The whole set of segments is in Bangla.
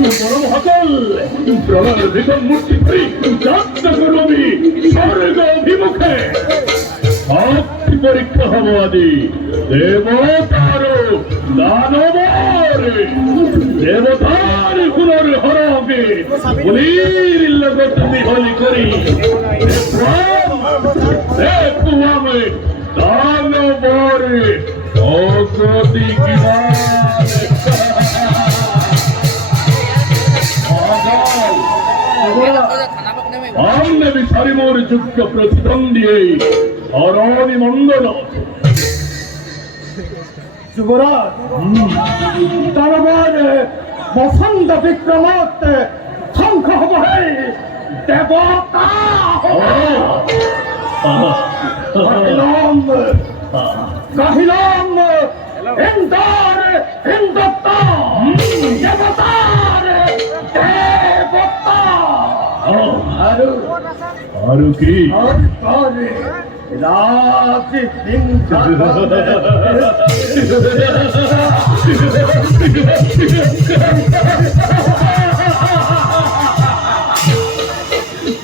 বড় মহাকাল প্রলয় বিকল মূর্তি ধরি যাত্রা করবি স্বর্গ অভিমুখে। ভক্তি পরীক্ষা হব আদি দেবতার দানবর দেবতার গুণর হরকে বলির লগত বিহলি করি দেখু আমি দানবর অগতি আমনে বিসারি মোর যুক্ত প্রতিদ্বন্দ্বী অরণি মন্ডল যুবরাজ তারবারে বসন্ত বিক্রমত শঙ্খ হব হে দেবতা কাহিলাম ইন্দ্র ইন্দ্রতা দেবতার দেবতা আরো কি রাজ সিংহ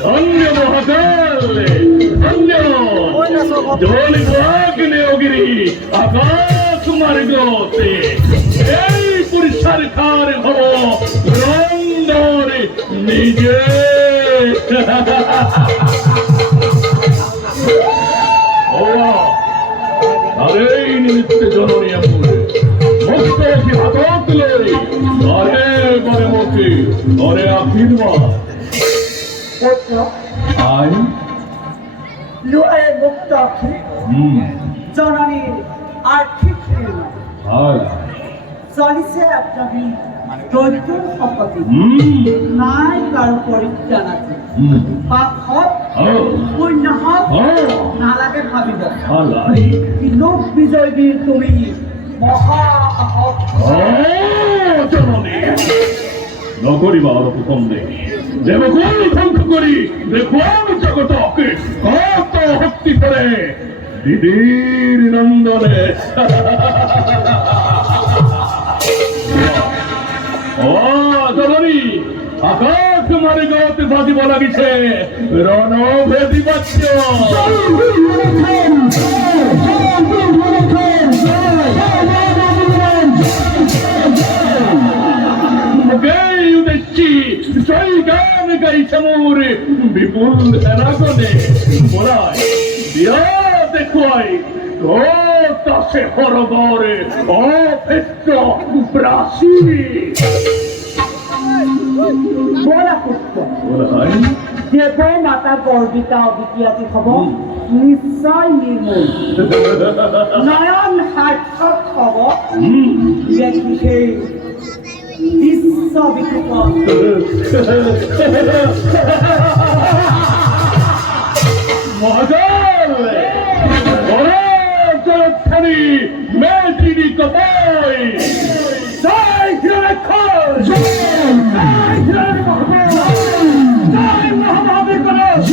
ধন্য মহাকাল ধন্য জল বাগ্নে অগিরি আকাশ মার্গতে এই পুরুষার খার হব রন্দরে নিজে আরে নিমিত্তে জননী আমুরে মুক্ত কি হাতক লই আরে বরে মুখে আরে আশীর্বাদ আই লুয়ে মুক্ত আখি জননীর আর্থিক আই চলিছে আপনার দৈত্য সম্পত্তি নাই কারো পরিত্রাণ আছে পাপ হক পুণ্য হক নালাগে ভাবিব কিন্তু বিজয় বীর তুমি মহা জননী নকরিবা আরো সন্দেহ দেবকুল ধ্বংস করি দেখুন জগতকে কত ভক্তি করে দিদির নন্দনে ও জননী আকাশ মারি গতে বাজিব লাগিছে রণভেদি বাচ্য জয় গান গাইছে মোর বিপুল সেনাগণে বলাই দিয়া দেখুয়াই তাসে হরগরে অপেত্র প্রাসী বলা পুত্র বলাই দেব মাতা গর্বিতা অবিকিয়াতি হব নিশ্চয় নির্মূল নয়ন সার্থক হব সেই বিশ্ব বিকুপ মহাজল জলধ্বনি মেদিনী কবই জয় হিরণ্যক্ষর জয় হিরণ্যমহাদেব জয় মহাভাবী গণেশ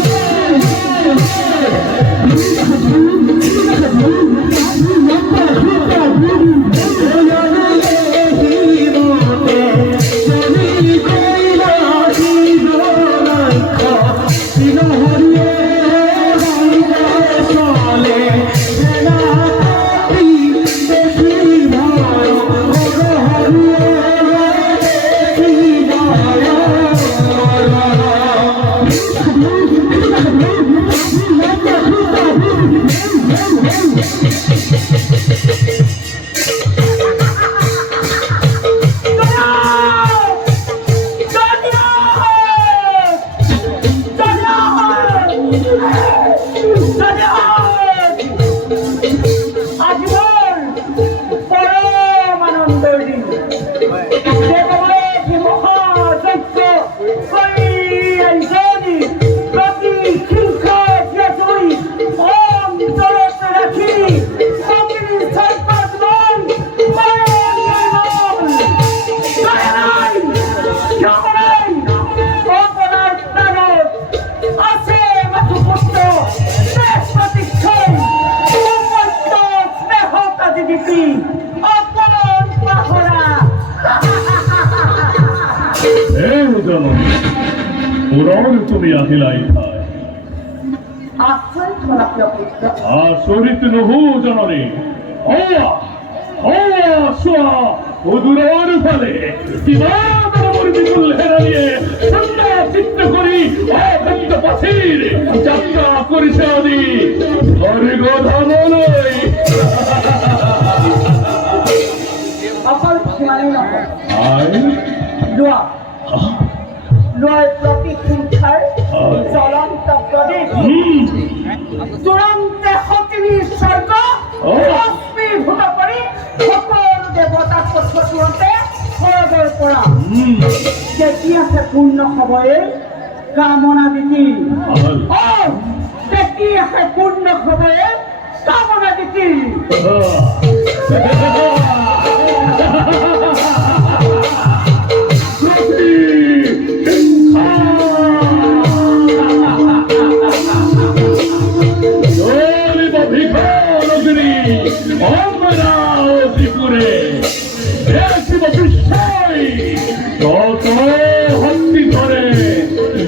পুরন তুমি আহিলাই ঠাই আশ্চর্য খোলাকে অপেক্ষা আচরিত নহু জননী সোয়া অদূরের ফলে কিবা আমার বিপুল হেরালিয়ে সন্ধ্যা চিত্ত করি অবৃত্ত পথির যাত্রা করিছে আদি ঘরে গোধামলই অকল সিমানেই নহয় আই লোৱা লোৱাৰ প্ৰতীক্ষাৰ জ্বলন্ত প্ৰদীপ তুৰন্তে সতিনী স্বৰ্গ ভস্মীভূত কৰি সকলো দেৱতাক পঠোৱাতে স্বৰ্গৰ পৰা তেতিয়াহে পূৰ্ণ হবয়ে কামনা দিতি তেতিয়াহে পূৰ্ণ হবয়ে কামনা দিতি ভক্তি করে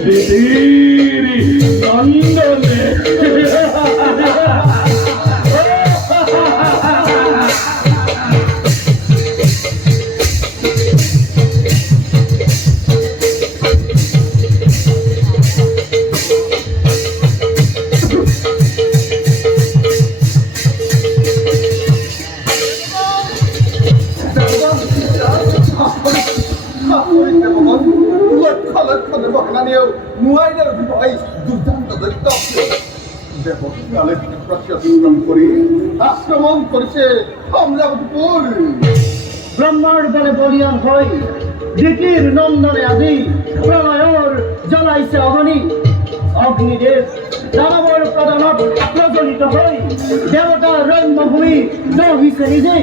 দিদির নন্দনে আক্রমণ করেছে অমরাবতীপুর। ব্রহ্মার বলে বলিয়ান হই দিকির নন্দনে আজি প্রলয়র জ্বলাইছে অগ্নি অগ্নিদেব দানবর প্রদানত প্রজ্বলিত হই দেবতার রম্যভূমি দহিছে নিজে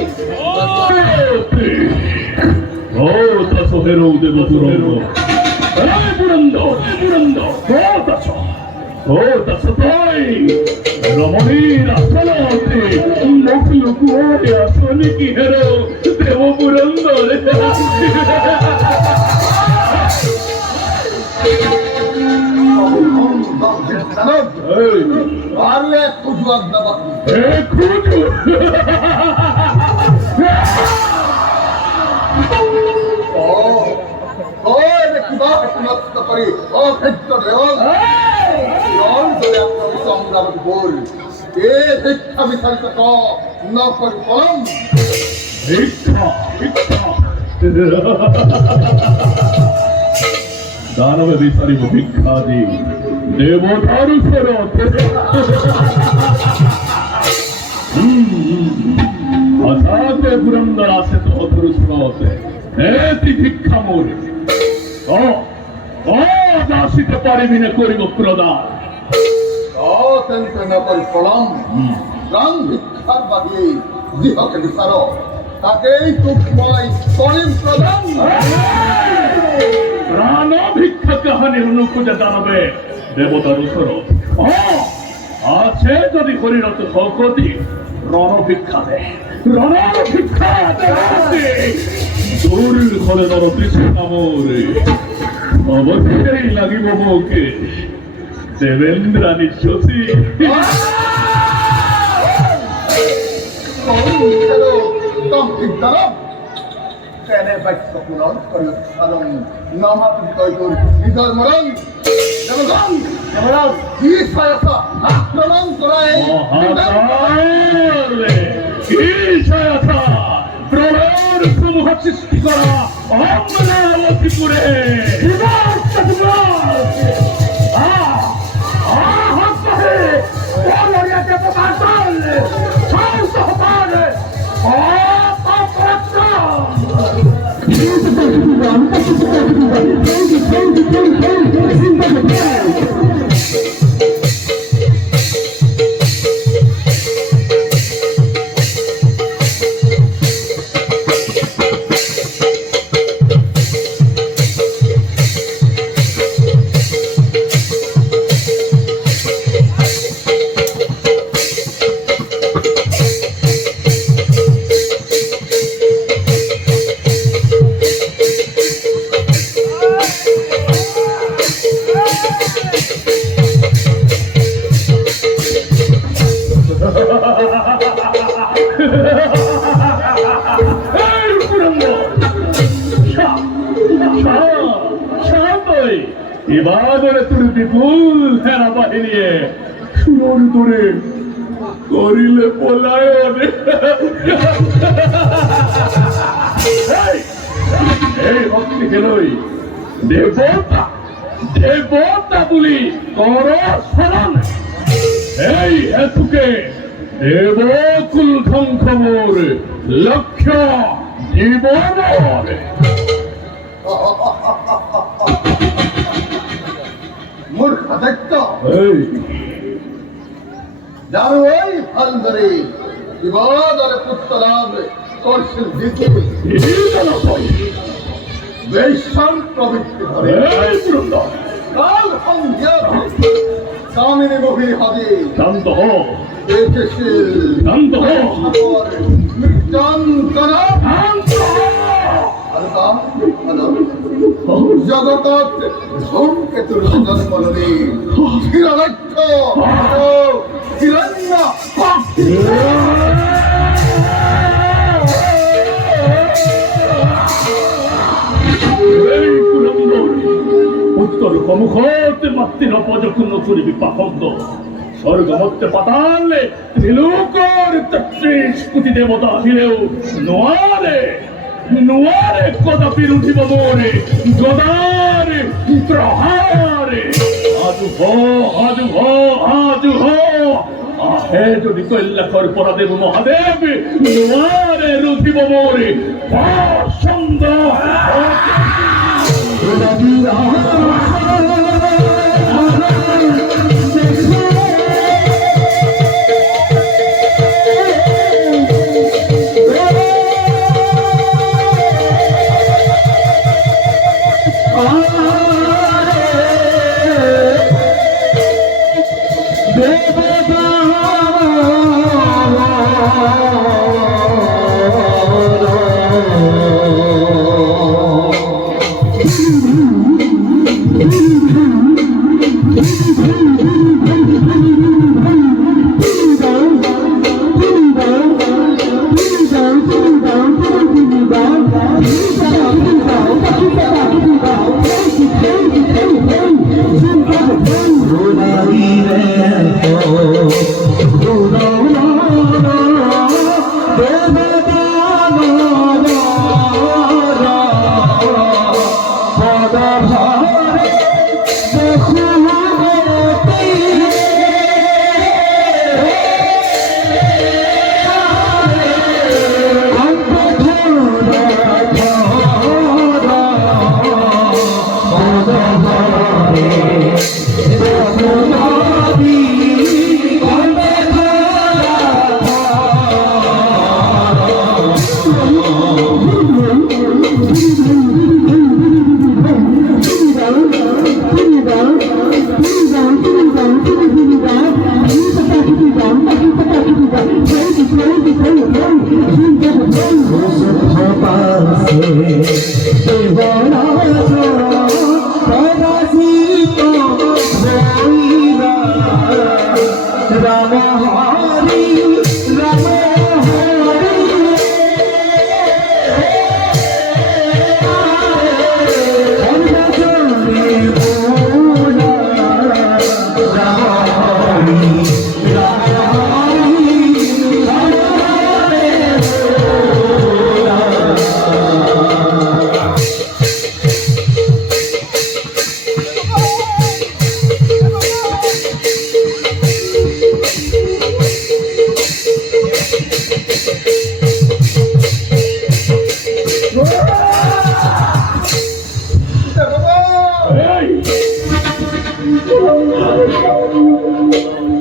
সোহেরৌ দেব পুরন্দ পুরন্দ পুরন্দ তাই রমণীর আসনতে মুখ লুকুয়ে আসনি কি হেরো দেব পুরন্দরে আরো এক খুজু আজ্ঞা বাকি। খুঁজু করে অক্ষেত্র দেওয়া অমরাবতীপুর এ শিক্ষা বিস্তারিত নকল কলম দানবে বিচারিব ভিক্ষাদি দেবতার আসাতে পুরন্দর আছে তো অধুর স্রোতে এতি ভিক্ষা মোর আসিতে পারিবি না করিব প্রদান নকল কলম প্রাণ ভিক্ষার বাহিয়ে দিহকে বিচার তাকেই তুকময় করিম প্রদান প্রাণ ভিক্ষা কাহানি অনুকূলে জানবে দেবতার স্রোত আছে যদি হরিরত শকতি রণ ভিক্ষা দে রণ ভিক্ষা দূর হলে নর কৃষ্ণামরে অবশ্যই লাগিব মোকে দেবেন্দ্রানী সতী ট্রেনে বাক্য পূরণ করে সাধন নামাপিতর হৃদয় মরণ দেবগণ দেবরাজ কি সহায়তা আক্রমণ করায় কি সহায়তা প্রলয়ের সমূহ সৃষ্টি করা অমরাবতীপুরে এই কুরঙ্গ শান্তই এবারে তোর বিপুল সেনা বাহিনী সুর দূরে করিলে পলায়ন এই ভক্তি গেলই দেবতা দেবতা বলি কর স্মরণ এই হেতুকে দেবকুল ধ্বংসমোর লক্ষ্য জীবন মূর্খ দেখত এই যার ওই ফল ধরে বিবাদরে পুত্র লাভ করছেন দিতে বৈষম প্রবৃত্তি ধরে এই বৃন্দ কাল সন্ধ্যা কামিনী গভীর হবে শান্ত হ তেজশীল শান্ত হ মৃত্যন্তরা শান্ত হ জগতত ধূমকেতুর জন্ম নদী হিরণ্য হিরণ্য উত্তর সম্মুখতে মাতৃর অপযকুন্ন চুরিবি পাখন্দ স্বর্গ মধ্যে পাতালে ত্রিলোকর ৩৩ কোটি দেবতা আসিলেও নোয়ারে নোয়ারে কদাপি উঠিব মোরে গদারে প্রহারে আজু হ আহে যদি কৈলাসর পরাদেব মহাদেব নোয়ারে রুঠিব মোরে পছন্দ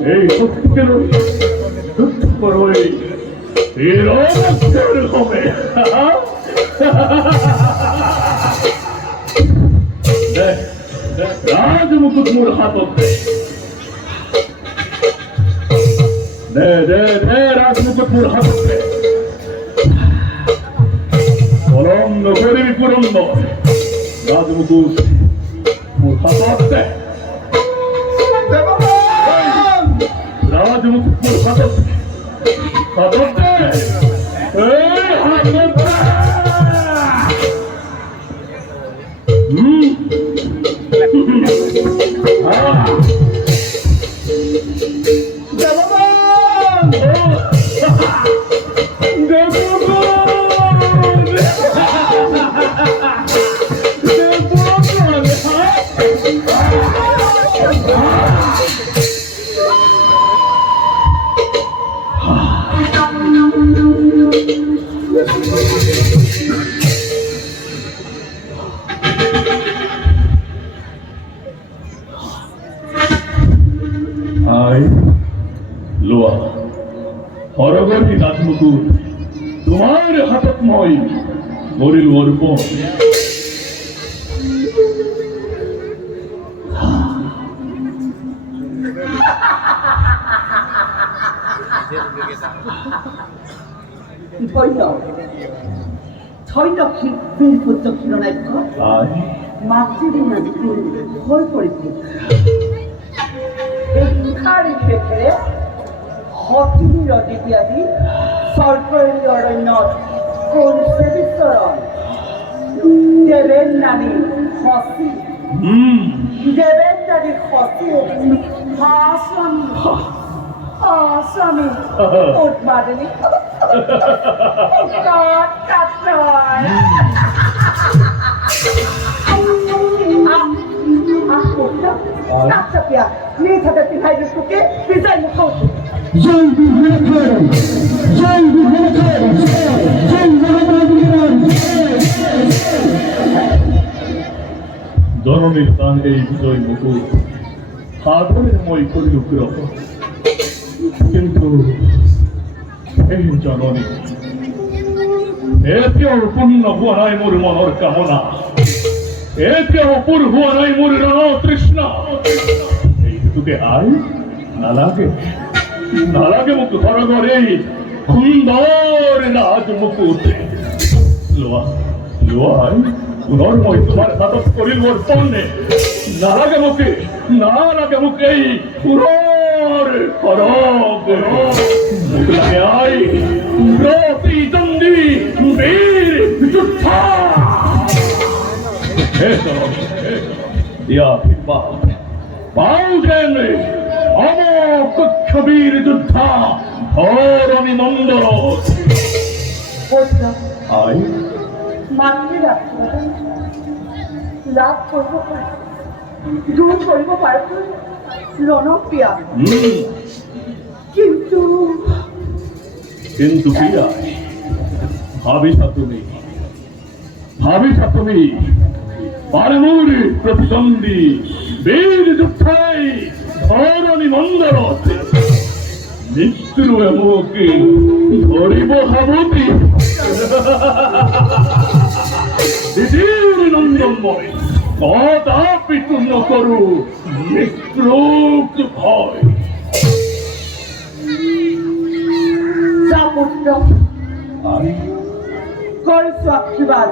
এই সত্যের করই এর হবে রাজমুকুট মোর হাতত দে দে দে রাজমুকুট মোর হাতত দে কলঙ্গ করিবি কুরঙ্গ রাজমুকুট মোর হাতত দে রাজমুকুট মোর হাতত হাতত দে এই হাতে লোৱা সৰগতি দাঁতমুকুৰ তোমাৰ হাতত মই গৰিলো অৰ্পণ ছয় লক্ষী বীরপুত্র ক্ষীরনায়ক মাতৃদিন নদী হয়ে পড়েছে খাড়ি শেখে হতিনি রদি দিয়াদি সরকারি অরণ্যত কৰিছে বিচৰণ দেৱেন নানী হসি দেৱেন নানী হসি স্বামী উৎপাদনী জননীর প্রাণ এই বিজয় মুকুট সাধনের মই করিল গ্রহ কিন্তু এই জননী এতিয়াও পূর্ণ হোৱা নাই মোৰ মনৰ কামনা এতিয়াও পূৰ হোৱা নাই মোৰ ৰণ তৃষ্ণা এইটোকে আই নালাগে নালাগে মোক সৰগৰ এই সুন্দৰ নাজ মুকুট লোৱা লোৱা আই পুনৰ মই তোমাৰ হাতত কৰিলো অৰ্পণে নালাগে মোক এই পুনৰ সৰগ মোক লাগে আই প্ৰতিদ্বন্দ্বী বীৰ যোদ্ধা দিয়া আশীৰ্বাদ পাওঁ যেন অমোক্ষ বীৰ যোদ্ধা ধৰণী নন্দন আই মাতৃৰ লাভ কৰিব পাৰে দূৰ কৰিব পাৰে ৰণপ্ৰিয়া কিন্তু কি ভাবিছা তুমি পারমুর প্রতিদ্বন্দ্বী বীর যোদ্ধাই ধরণী নন্দনত মৃত্যুর এমকে ধরিব হাবতী দিদির নন্দনময় কদাপি পূর্ণ করু মৃত্যুক ভয় পুত্র কৰিছো আশীৰ্বাদ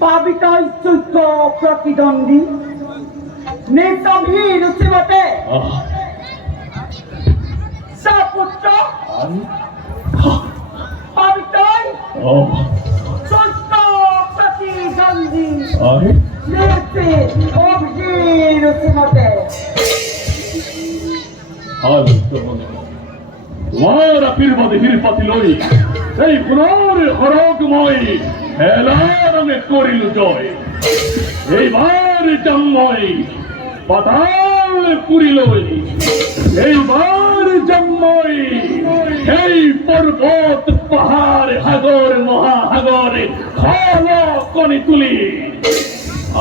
পাবিত যোগ্য প্ৰতিদ্বন্দ্বী নিৰ্দভীৰ ৰুচিমতে পুত্ৰ পাবিত যোগ্য প্ৰতিদ্বন্দ্বী অভিৰ ৰুচিমতে তোমার আশীর্বাদে হিরপাতি লই এই পুনর হরগময় হেলারঙে করিল জয় এইবার জন্ময় পাতাল পুরিল এইবার জন্ময় এই পর্বত পাহাড় সাগর মহাসাগরে খল কণি তুলি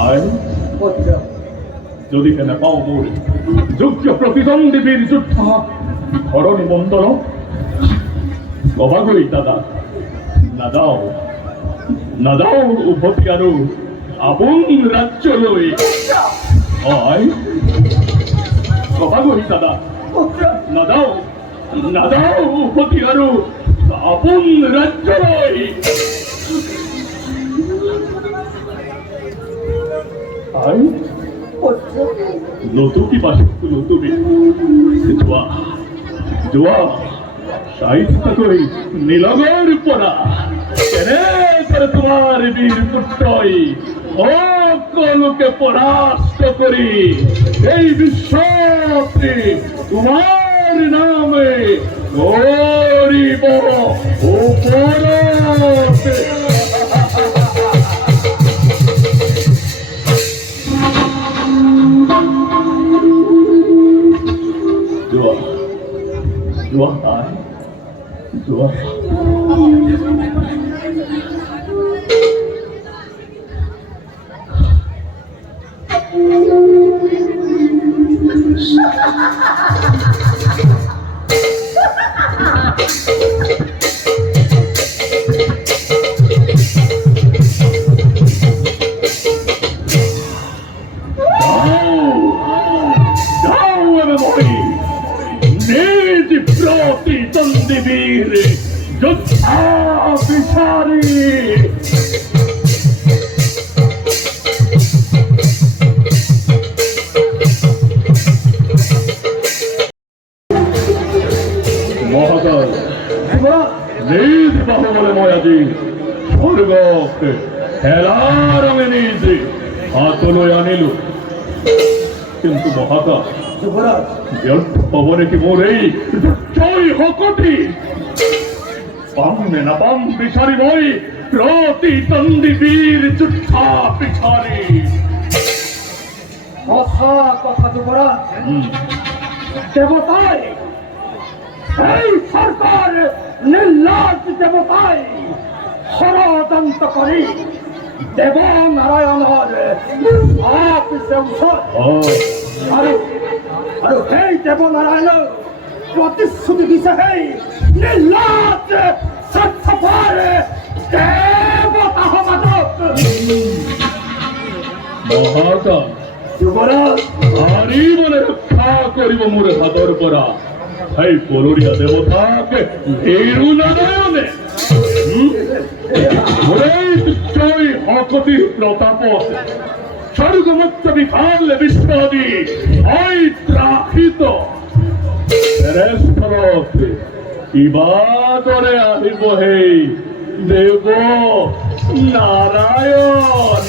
আয় যদি কেনে পাও মোর যোগ্য প্রতিদ্বন্দ্বী বীর যোদ্ধা ধরণী মন্দন কবাগৈ দাদা নাযাও উভতি আৰু আপোন ৰাজ্যলৈ হয় কবাগৈ দাদা নাযাও উভতি আৰু আপোন ৰাজ্যলৈ নতুকি পাশে নতুবি যোৱা তাই কই নীলগর পরা কেনে করে তোমার বীর পুত্রই ও কলকে পরাস্ত করি এই বিশ্বতে তোমার নামে গরিব ও পরতে Dua, dua hari, dua. Tondivir, Jutta Pisari. মহাদল নিজ বাহুবলে ময়াজি স্বর্গকে খেলার রঙে নিজ হাতলয় আনিল কিন্তু মহাদল ব্যর্থ খবরে কি মোর এই জয় হকটি পামনে না পাম বিছারি বই প্রতিদ্বন্দ্বী বীর যুদ্ধা পিছারি কথা যুবরাজ দেবতায় এই সরকার নির্লজ্জ দেবতায় ষড়যন্ত্র করি দেব নারায়ণের আপিসে আর সেই দেব নারায়ণ প্রতিশ্রুতি দিছে সেই নির্লজ্জ স্বার্থপর দেবতা সমাজক মহাদা যুবরাজ হারি বলে রক্ষা করিব মোর হাতর পরা সেই পররিয়া দেবতাকে ভেরু নারায়ণে জয় হকতি প্রতাপত স্বর্গমত্ত বিফাল বিশ্বদি ঐত্রাহিত শ্রেষ্ঠরথ ইবাদরে আহিব হে দেব নারায়ণ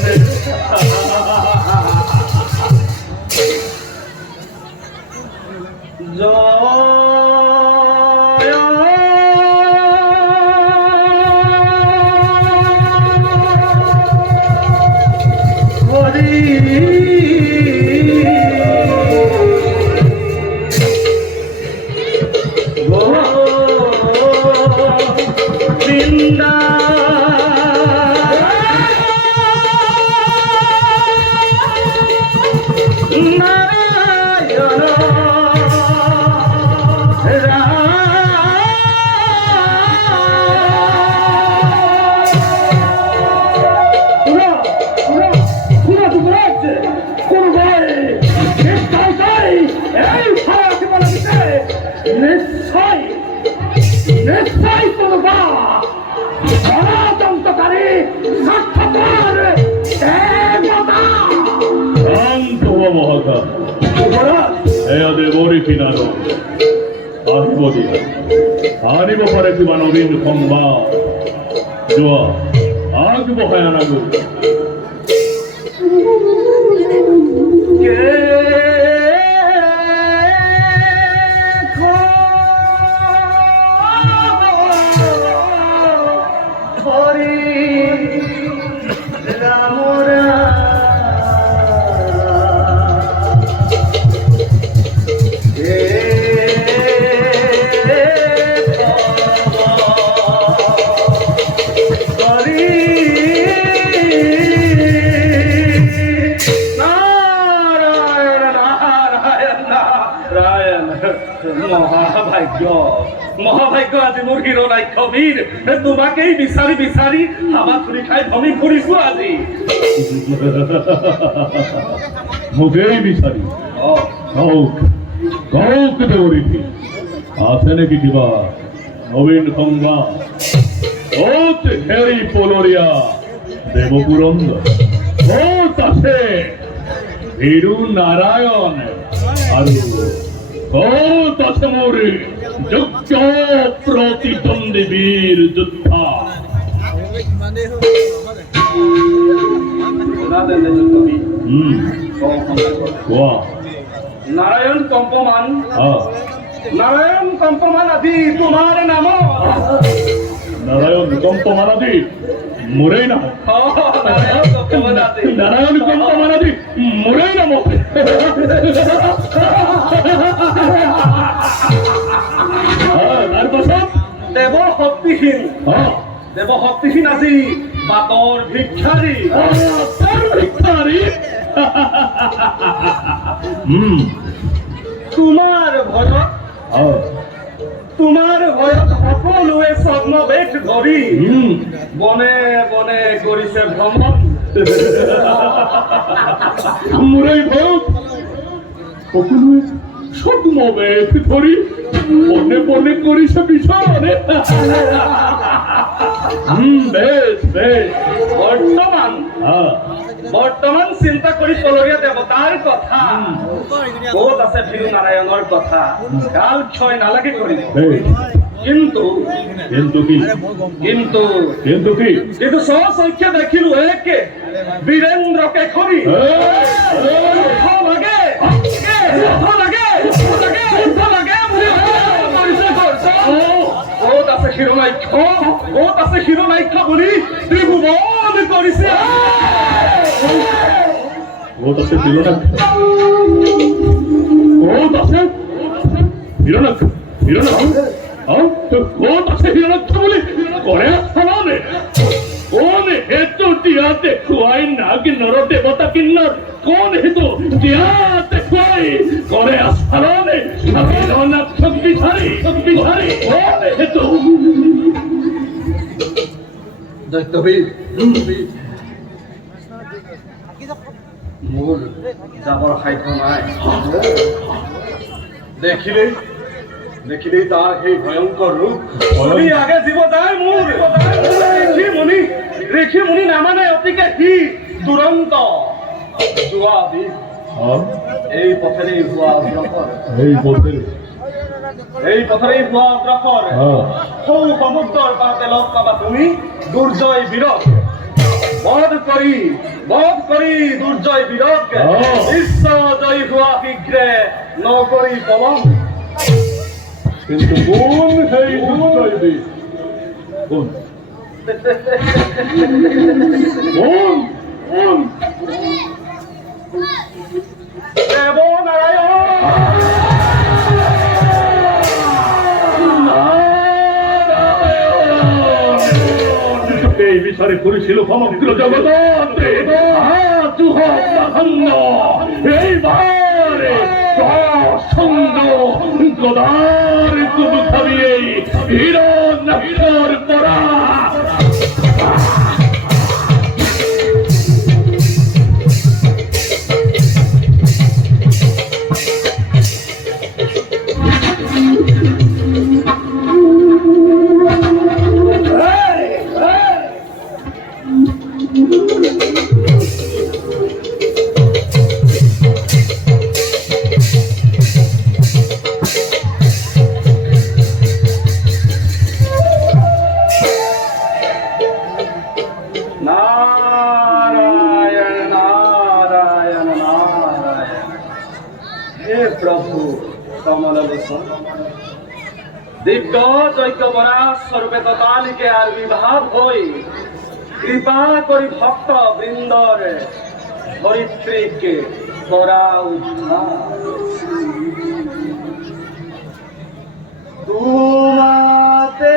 আনিব পারে কিবা নবীন সংবাদ যোৱা আগ বহাই আনাগো মহাভাগ্য আজি মোৰ হিৰ নাক্য বীৰ তোমাকেই বিচাৰি বিচাৰি হাবা চুৰি খাই ভমি ফুৰিছো আজি মোকেই বিচাৰি কওক দেউৰী আছে নেকি কিবা নবীন সংবাদ অত হেৰি পলৰীয়া দেৱপুৰন্দৰ ক'ত আছে ভীৰু নাৰায়ণ আৰু ক'ত আছে মোৰ যোগ্য প্রতিদ্বন্দ্বী বীর যোদ্ধা। কোৱা। নারায়ণ কম্পমান, নারায়ণ কম্পমান আদি তোমাৰ নাম? নারায়ণ কম্পমানাদি মোৰেই নাম। নারায়ণ কম্পমান আদি, নারায়ণ কম্পমানাদি মোৰেই নাম। তাৰপাছত দেৱ শক্তিহীন, দেৱ শক্তিহীন আজি বাটৰ ভিক্ষাৰী। ভিক্ষাৰী। তোমাৰ ভয়ত, তোমাৰ ভয়ত সকলোৱে ছদ্মবেশ ধৰি বনে বনে কৰিছে ভ্ৰমণ। মোৰেই ভয়ত সকলোৱে ছদ্মবেশ ধৰি বনে বনে কৰিছে বিচৰণে। বেশ বেশ। বৰ্তমান চিন্তা কৰি কলৰীয়া দেৱতাৰ কথা, ক'ত আছে ভিৰু নাৰায়ণৰ কথা, কাল ক্ষয় নালাগে কৰিব। কিন্তু কিন্তু কি? কিন্তু কিন্তু কি? কিন্তু স্বচক্ষে দেখিলো একে বীৰেন্দ্ৰকে খৰি লাগে ক'ত আছে শিৰোনাক্ষ, ক'ত আছে শিৰোনাক্ষ বুলি ত্ৰিভুৱন কৰিছে। ক'ত আছে হিরণাক্ষ? ক'ত আছে হিরণাক্ষ? হিরণাক্ষ? ক'ত আছে হিরণাক্ষ বুলি কৰে আস্থানে? কোন হেতু দিয়া দেখুৱাই নাগ নৰ দেৱতা কিন্নৰ? কোন হেতু দিয়া দেখুৱাই কৰে আস্থানে? হিরণাক্ষ বিচাৰি বিচাৰি কোন হেতু? দৈত্যবীর, মোৰ যাবৰ সাধ্য নাই। দেখিলেই তাৰ সেই ভয়ংকৰ ৰূপ চলি আগে জীৱ যায় মোৰ। ঋষি মুনি নামানে অতিকে সি দুৰন্ত যোৱা বিষ। এই পথেৰেই হোৱা অগ্ৰসৰ, এই পথে এই পথেৰেই হোৱা অগ্ৰসৰ। সৌ সমুদ্ৰৰ পাৰতে লগ পাবা তুমি দুৰ্জয় বীৰক। বধ কৰি দুৰ্জয় বীৰক বিশ্ব জয় হোৱা শীঘ্ৰে নকৰি পলম। কিন্তু কোন সেই দুৰ্জয় বীৰ? কোন? কোন? কোন? দেৱ নাৰায়ণ। এই বিচারে করেছিল সমগ্র জগৎ। এইবারে সঙ্গ গদার কুবু খাবিয়ে হিরণ্যর পরা। নারায়ণ নারায়ণ নারায়ণ। হে প্রভু কমল লোচন, দিব্য যজ্ঞ বরা স্বরূপে ততালিকে আর বিভাব হই কৃপা করি ভক্ত বৃন্দর ধরিত্রীকে করা উদ্ধার। তোমাতে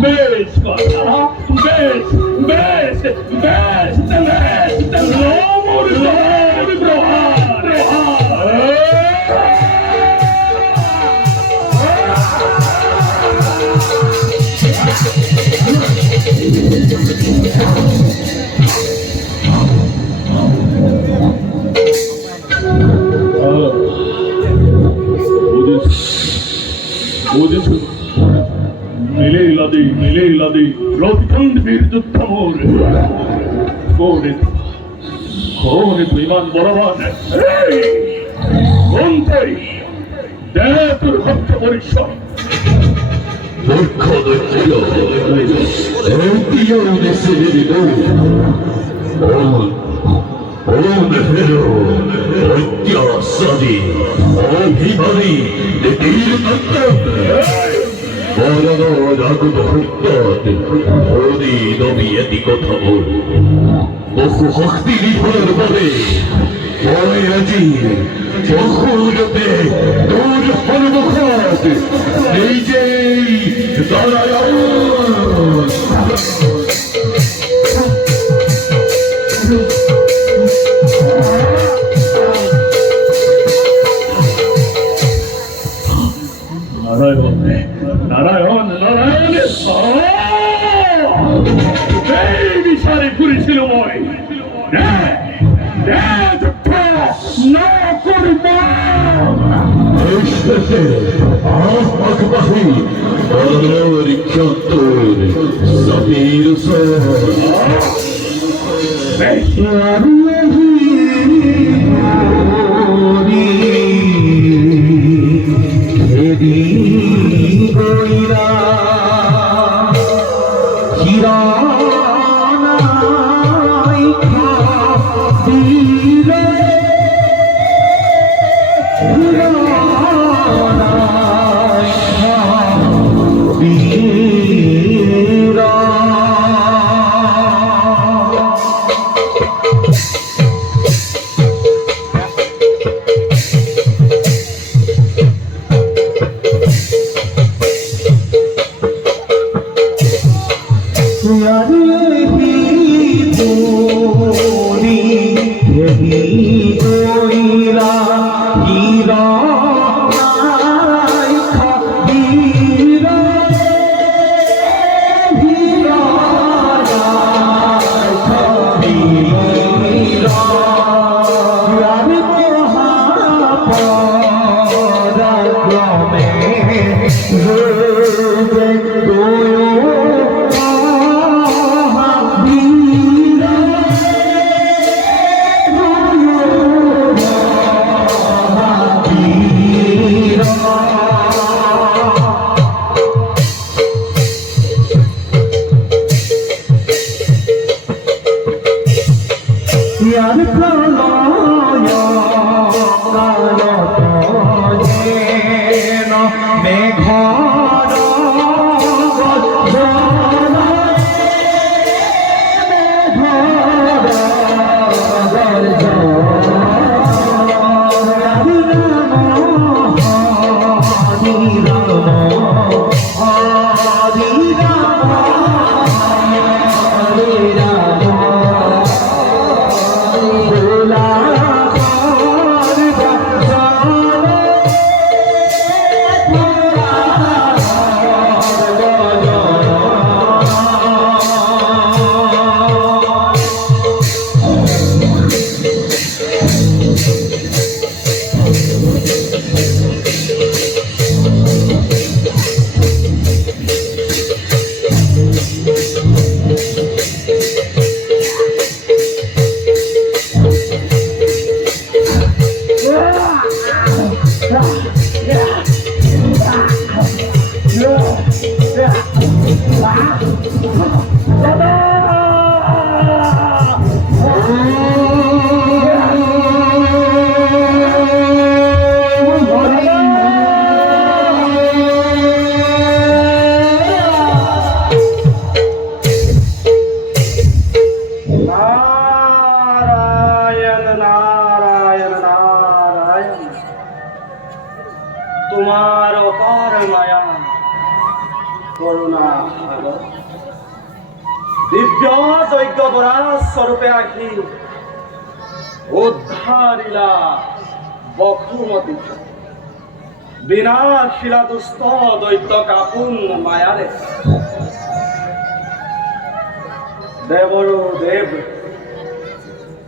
বেশ কথা, বেশ বেশ বেশ বেশ নমর নমর প্রহার মিলে লাদি রথখণ্ড বীর যুদ্ধ মোর কোরে বিমান বলবান মন্ত্রী দে তোর ভক্ত পরিশ্রম মূর্খ দৈত্য এটিও দেশে ঐতিহাসী অভিমানী নীতির কথা বল বহু শক্তি নিধনের পরে আজি বহুরূপে তোর সন্মুখত নিজেই দাঁড়ায় নারায়ণ নারায়ণ নারায়ণ এই বিচারে ঘুরেছিল মই না করব আকবাহী রিক্ষান্তর সবীর করুণা সাগর দিব্য যজ্ঞ বরাজ স্বরূপে আহি উদ্ধারিলা বক্ষুমতী বিনা শিলা দুস্থ দৈত্য কাপুন মায়ারে দেবর দেব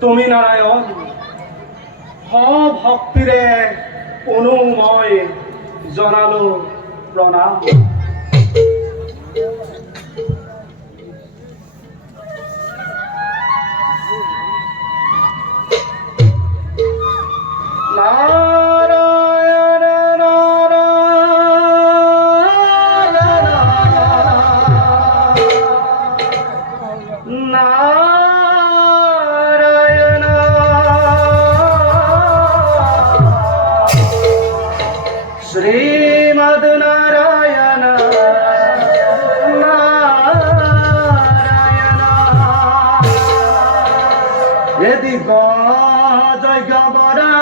তুমি নারায়ণ ভক্তিৰে অনুময় জনালো প্ৰণাম নাৰায়ণ নারায়ণ শ্রীমদ নারায়ণ নারায়ণ এদিগ জয় গবরা